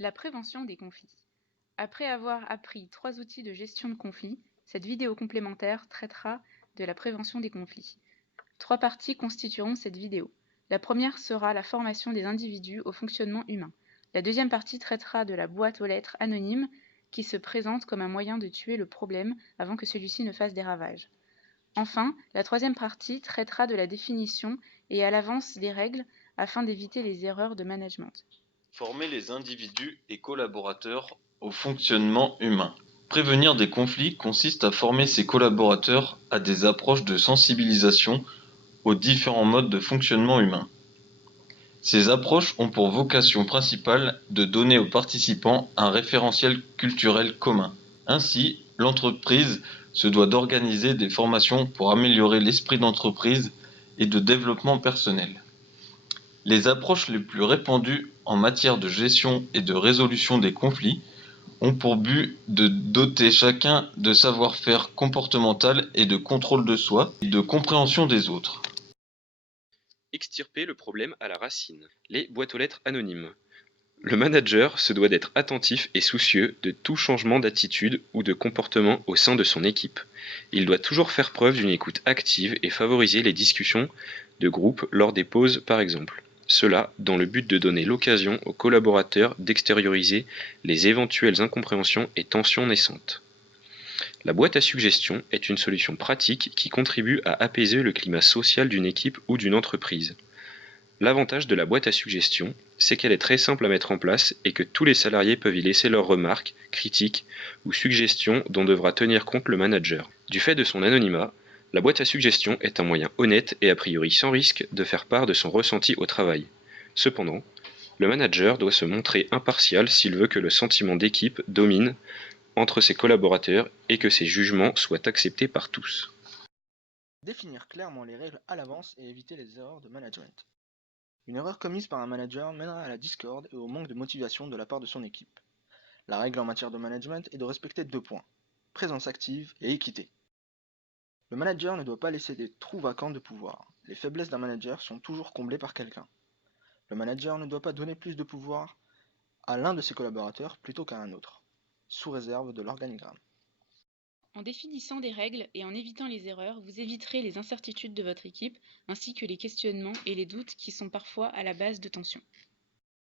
La prévention des conflits. Après avoir appris 3 outils de gestion de conflits, cette vidéo complémentaire traitera de la prévention des conflits. 3 parties constitueront cette vidéo. La première sera la formation des individus au fonctionnement humain. La deuxième partie traitera de la boîte aux lettres anonyme qui se présente comme un moyen de tuer le problème avant que celui-ci ne fasse des ravages. Enfin, la troisième partie traitera de la définition et à l'avance des règles afin d'éviter les erreurs de management. Former les individus et collaborateurs au fonctionnement humain. Prévenir des conflits consiste à former ses collaborateurs à des approches de sensibilisation aux différents modes de fonctionnement humain. Ces approches ont pour vocation principale de donner aux participants un référentiel culturel commun. Ainsi, l'entreprise se doit d'organiser des formations pour améliorer l'esprit d'entreprise et de développement personnel. Les approches les plus répandues en matière de gestion et de résolution des conflits ont pour but de doter chacun de savoir-faire comportemental et de contrôle de soi et de compréhension des autres. Extirper le problème à la racine. Les boîtes aux lettres anonymes. Le manager se doit d'être attentif et soucieux de tout changement d'attitude ou de comportement au sein de son équipe. Il doit toujours faire preuve d'une écoute active et favoriser les discussions de groupe lors des pauses par exemple. Cela dans le but de donner l'occasion aux collaborateurs d'extérioriser les éventuelles incompréhensions et tensions naissantes. La boîte à suggestions est une solution pratique qui contribue à apaiser le climat social d'une équipe ou d'une entreprise. L'avantage de la boîte à suggestions, c'est qu'elle est très simple à mettre en place et que tous les salariés peuvent y laisser leurs remarques, critiques ou suggestions dont devra tenir compte le manager. Du fait de son anonymat, la boîte à suggestions est un moyen honnête et a priori sans risque de faire part de son ressenti au travail. Cependant, le manager doit se montrer impartial s'il veut que le sentiment d'équipe domine entre ses collaborateurs et que ses jugements soient acceptés par tous. Définir clairement les règles à l'avance et éviter les erreurs de management. Une erreur commise par un manager mènera à la discorde et au manque de motivation de la part de son équipe. La règle en matière de management est de respecter 2 points: présence active et équité. Le manager ne doit pas laisser des trous vacants de pouvoir. Les faiblesses d'un manager sont toujours comblées par quelqu'un. Le manager ne doit pas donner plus de pouvoir à l'un de ses collaborateurs plutôt qu'à un autre, sous réserve de l'organigramme. En définissant des règles et en évitant les erreurs, vous éviterez les incertitudes de votre équipe, ainsi que les questionnements et les doutes qui sont parfois à la base de tensions.